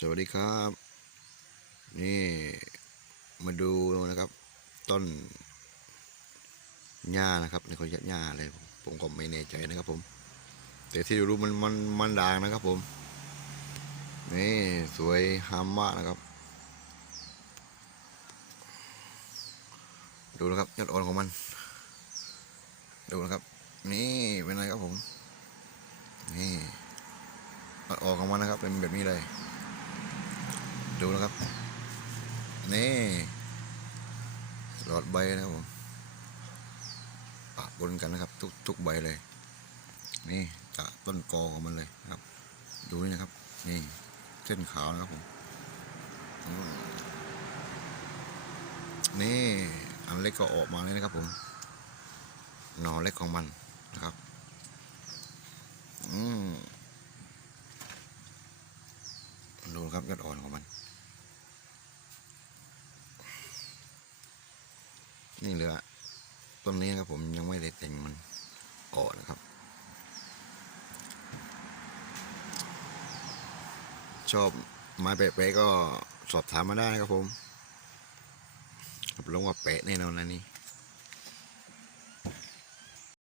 สวัสดีครับ นี่มาดูนะครับ ต้นหญ้านะครับนี่เขาเรียกหญ้าอะไรผมก็ไม่แน่ใจนะครับ ผม แต่ที่รู้มันมันมันด่างนะครับ ผม นี่สวยฮามมากนะครับ ดูนะครับยอดอ่อนของมัน ดูนะครับ นี่เป็นไงครับผม นี่ออ่อนของมันนะครับเป็นแบบนี้เลย ดูนะครับ นี่หลอดใบนะครับผมปะบนกันนะครับ ทุกทุกใบเลย นี่จากต้นกอของมันเลยนะครับ ดูนี่นะครับ นี่เส้นขาวนะครับผมนี่อันเล็กก็ออกมาเลยนะครับผมหนอเล็กของมันนะครับ อืมดู ครับยอดอ่อนของมัน นี่เหลือต้นนี้ครับผมยังไม่ได้แต่งมันออนครับ ชอบไม้เป๊ะๆก็สอบถามมาได้ครับผมรับรองว่าเป๊ะแน่นอนนะนี่